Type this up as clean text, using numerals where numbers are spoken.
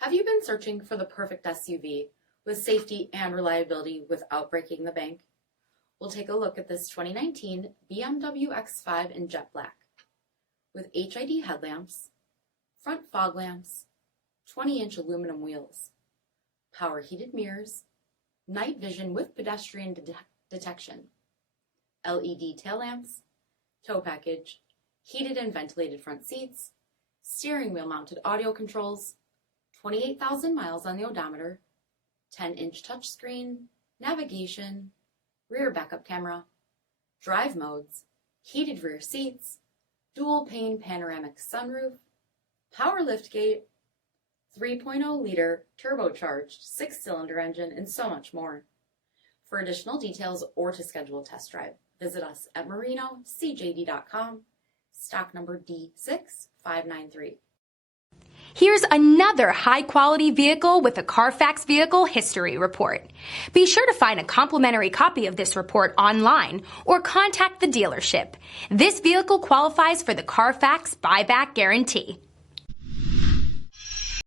Have you been searching for the perfect SUV with safety and reliability without breaking the bank? We'll take a look at this 2019 BMW X5 in jet black with HID headlamps, front fog lamps, 20-inch aluminum wheels, power heated mirrors, night vision with pedestrian detection, LED tail lamps, tow package, heated and ventilated front seats, steering wheel mounted audio controls, 28,000 miles on the odometer, 10-inch touchscreen, navigation, rear backup camera, drive modes, heated rear seats, dual-pane panoramic sunroof, power liftgate, 3.0-liter turbocharged 6-cylinder engine, and so much more. For additional details or to schedule a test drive, visit us at marinocjd.com, stock number D6593. Here's another high-quality vehicle with a CARFAX vehicle history report. Be sure to find a complimentary copy of this report online or contact the dealership. This vehicle qualifies for the CARFAX buyback guarantee.